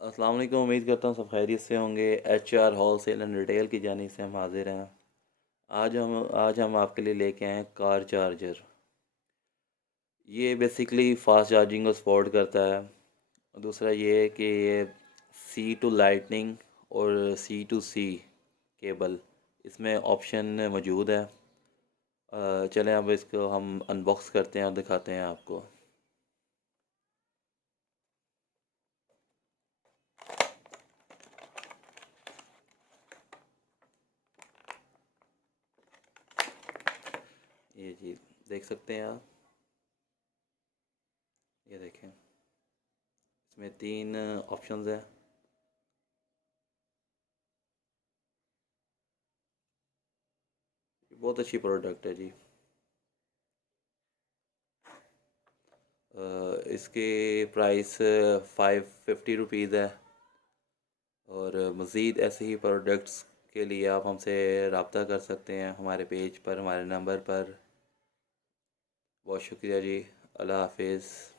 अस्सलाम वालेकुम। उम्मीद करता हूँ सब खैरियत से होंगे। होलसेल एंड रिटेल की जानिब से हम हाजिर हैं। आज हम आपके लिए लेके आए हैं कार चार्जर। ये बेसिकली फ़ास्ट चार्जिंग को सपोर्ट करता है। दूसरा ये है कि ये सी टू लाइटनिंग और सी टू सी केबल इसमें ऑप्शन मौजूद है। चलें अब इसको हम अनबॉक्स करते हैं और दिखाते हैं आपको। ये चीज़ देख सकते हैं आप। ये देखें, इसमें तीन ऑप्शंस हैं। बहुत अच्छी प्रोडक्ट है जी। इसकी प्राइस 550 रुपीज़ है। और मज़ीद ऐसे ही प्रोडक्ट्स के लिए आप हमसे रब्ता कर सकते हैं हमारे पेज पर, हमारे नंबर पर। बहुत शुक्रिया जी। अल्लाह हाफिज़।